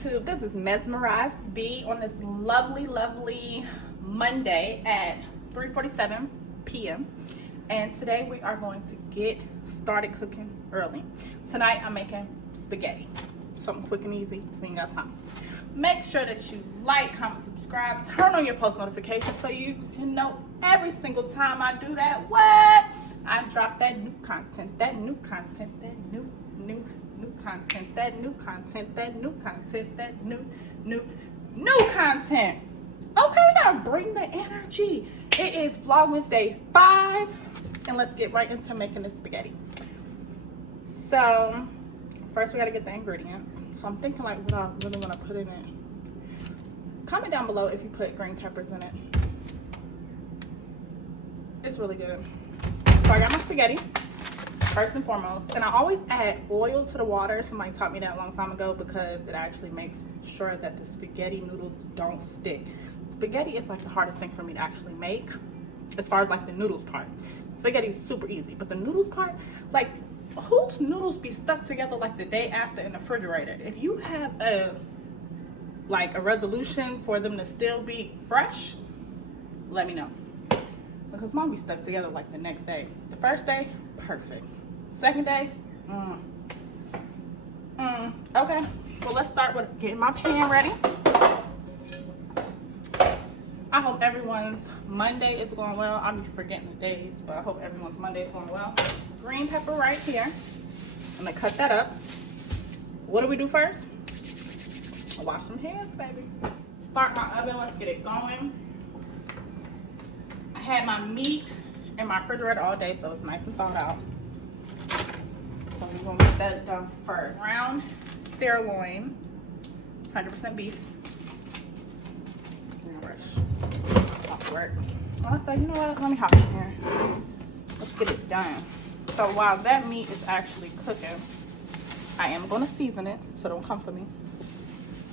YouTube? This is Mesmerize B on this lovely Monday at 3:47 p.m. And today we are going to get started cooking early. Tonight I'm making spaghetti. Something quick and easy. We ain't got time. Make sure that you like, comment, subscribe, turn on your post notifications so you can know every single time I do that. What? I drop that new content, that new content, that new content, that new content, that new content, that new content. Okay, we gotta bring the energy. It is Vlogmas day 5, and let's get right into making the spaghetti. So, first we gotta get the ingredients. So I'm thinking like what I really wanna put in it. Comment down below if you put green peppers in it. It's really good. So I got my spaghetti, first and foremost, and I always add oil to the water. Somebody taught me that a long time ago because it actually makes sure that the spaghetti noodles don't stick. Spaghetti is like the hardest thing for me to actually make as far as like the noodles part. Spaghetti is super easy, but the noodles part, like whose noodles be stuck together like the day after in the refrigerator? If you have a resolution for them to still be fresh, let me know. Because mine be stuck together like the next day. The first day, perfect. Second day, okay. Well, let's start with getting my pan ready. I hope everyone's Monday is going well. I'm forgetting the days, but I hope everyone's Monday is going well. Green pepper right here. I'm gonna cut that up. What do we do first? I'll wash some hands, baby. Start my oven, let's get it going. I had my meat in my refrigerator all day, so it's nice and thawed out. So we're gonna get that done first. Ground sirloin, 100% beef. Off work. Well, I thought, you know what? Let me hop in here. Let's get it done. So while that meat is actually cooking, I am gonna season it. So don't come for me.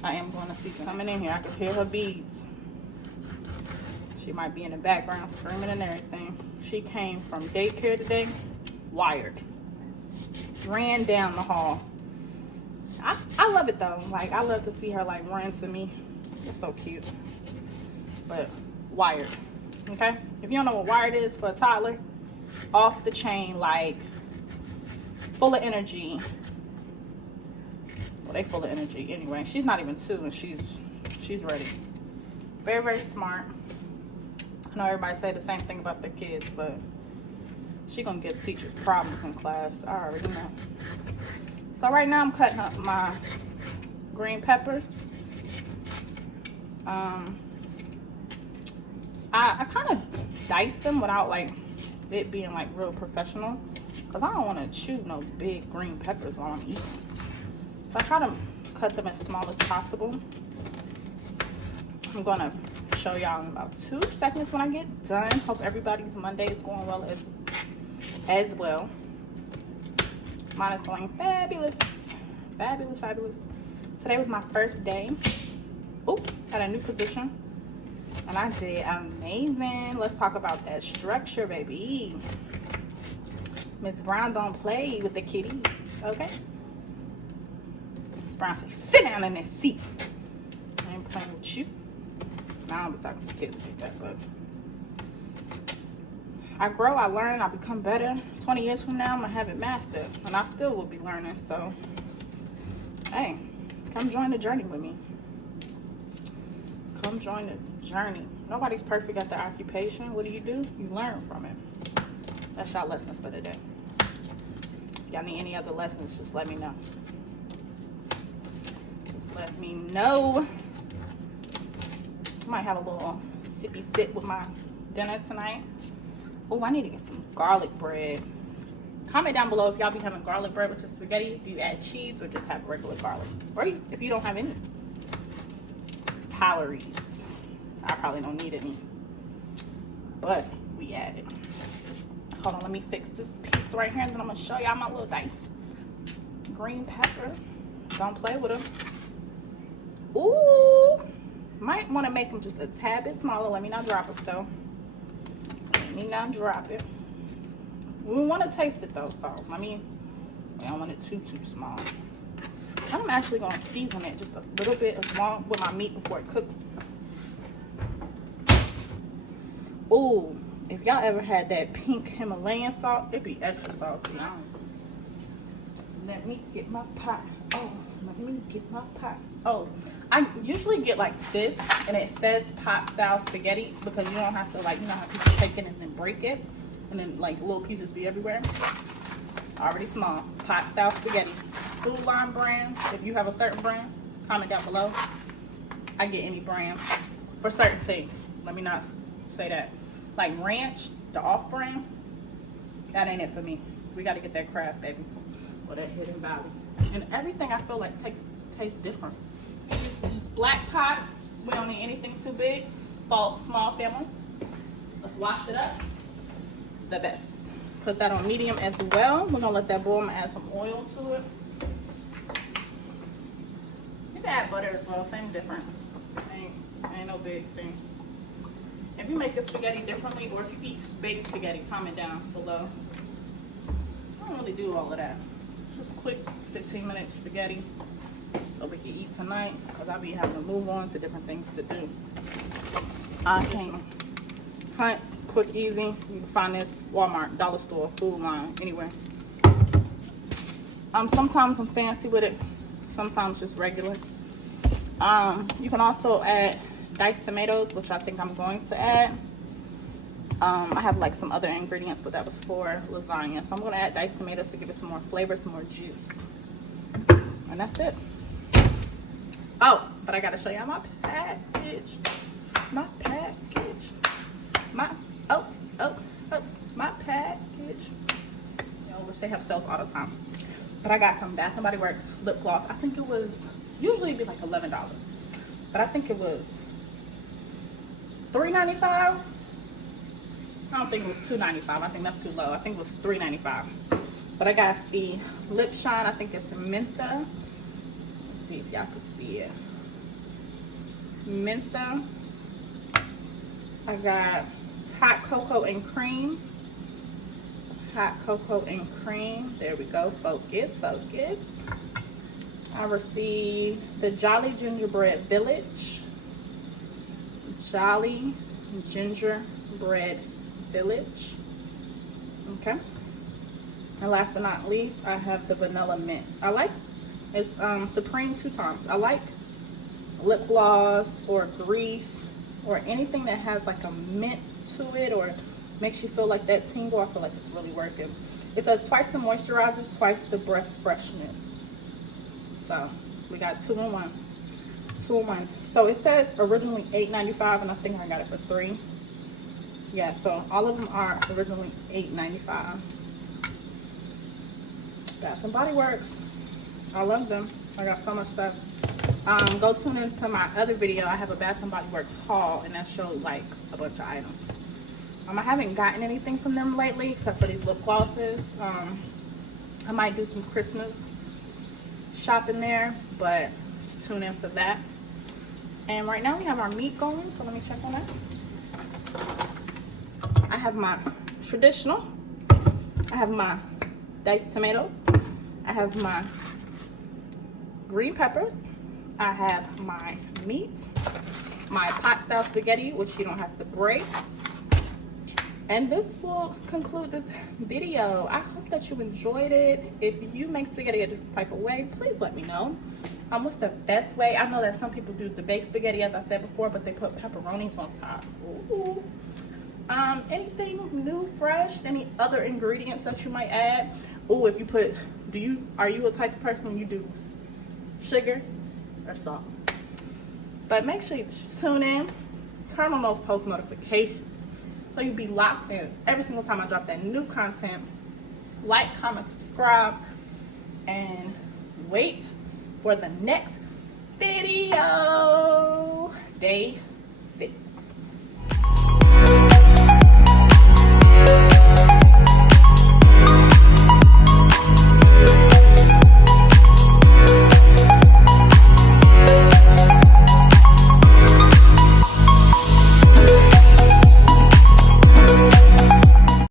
I am going to season. Coming in here, I can hear her beads. She might be in the background screaming and everything. She came from daycare today, wired. Ran down the hall. I love it though. Like, I love to see her like run to me. It's so cute. But wired, okay? If you don't know what wired is for a toddler, off the chain, like full of energy. Well, they full of energy anyway. She's not even 2 and she's ready. Very smart. I know everybody say the same thing about their kids, but she gonna give teachers problems in class. I already know. So right now I'm cutting up my green peppers. I kind of dice them without like it being like real professional, because I don't want to chew no big green peppers while I'm eating. So I try to cut them as small as possible. I'm gonna show y'all in about 2 seconds when I get done. Hope everybody's Monday is going well as well. Mine is going fabulous. Today was my first day at a new position, and I did amazing. Let's talk about that structure, baby. Miss Brown don't play with the kitties, okay? Miss Brown say, sit down in that seat. I ain't playing with you. Now I don't be talking to kids like that, but I grow, I learn, I become better. 20 years from now, I'm gonna have it mastered, and I still will be learning. So, hey, come join the journey with me. Come join the journey. Nobody's perfect at their occupation. What do? You learn from it. That's your lesson for today. If y'all need any other lessons, just let me know. Just let me know. I might have a little sippy sip with my dinner tonight. Oh, I need to get some garlic bread. Comment down below if y'all be having garlic bread with your spaghetti. Do you add cheese or just have regular garlic? Or if you don't have any calories. I probably don't need any, but we add it. Hold on, let me fix this piece right here, and then I'm gonna show y'all my little dice. Green pepper. Don't play with them. Ooh. Might want to make them just a tad bit smaller. Let me not drop it though. Let me not drop it. We want to taste it though, so we don't want it too small. I'm actually gonna season it just a little bit along with my meat before it cooks. Ooh, if y'all ever had that pink Himalayan salt, it'd be extra salty. Let me get my pot. Oh, let me get my pot. Oh, I usually get like this, and it says pot style spaghetti because you don't have to, like, you know how people take it and then break it, and then like little pieces be everywhere. Already small. Pot style spaghetti. Food Line brand. If you have a certain brand, comment down below. I get any brand for certain things. Let me not say that. Like ranch, the off brand, that ain't it for me. We got to get that Kraft, baby, or that Hidden Valley. And everything I feel like tastes different. This black pot, we don't need anything too big. Small family. Let's wash it up. The best. Put that on medium as well. We're gonna let that boil. I'm gonna add some oil to it. You can add butter as well, same difference. Ain't no big thing. If you make your spaghetti differently, or if you eat baked spaghetti, comment down below. I don't really do all of that. Just quick 15-minute spaghetti so we can eat tonight, because I'll be having to move on to different things to do. Hunt, quick, easy. You can find this Walmart, dollar store, Food Line, anywhere. Sometimes I'm fancy with it, sometimes just regular. You can also add diced tomatoes, which I think I'm going to add. I have like some other ingredients, but that was for lasagna. So I'm going to add diced tomatoes to give it some more flavor, some more juice. And that's it. Oh, but I got to show y'all my package. My package. My package. You know, which they have sales all the time. But I got some Bath & Body Works lip gloss. I think it was, usually it'd be like $11. But I think it was $3.95. I don't think it was $2.95. I think that's too low. I think it was $3.95. But I got the lip shine. I think it's Mentha. Let's see if y'all can see it. Mentha. I got hot cocoa and cream. Hot cocoa and cream. There we go. Focus, focus. I received the Jolly Gingerbread Village. Jolly Gingerbread Village. Okay. And last but not least, I have the Vanilla Mint. I like, it's Supreme 2 times. I like lip gloss or grease or anything that has like a mint to it or makes you feel like that tingle. I feel like it's really worth it. It says twice the moisturizers, twice the breath freshness. So we got 2 in 1. 2 in 1. So it says originally $8.95 and I think I got it for $3. Yeah, so all of them are originally $8.95. Bath & Body Works. I love them. I got so much stuff. Go tune into my other video. I have a Bath & Body Works haul and that showed like a bunch of items. I haven't gotten anything from them lately except for these lip glosses. I might do some Christmas shopping there, but tune in for that. And right now we have our meat going, so let me check on that. I have my traditional. I have my diced tomatoes. I have my green peppers. I have my meat, my pot style spaghetti, which you don't have to break. And this will conclude this video. I hope that you enjoyed it. If you make spaghetti a different type of way, please let me know. What's the best way? I know that some people do the baked spaghetti, as I said before, but they put pepperonis on top. Ooh. Anything new, fresh? Any other ingredients that you might add? Ooh, if you put, are you a type of person when you do sugar or salt? But make sure you tune in, turn on those post notifications so you'll be locked in every single time I drop that new content. Like, comment, subscribe, and wait for the next video. Day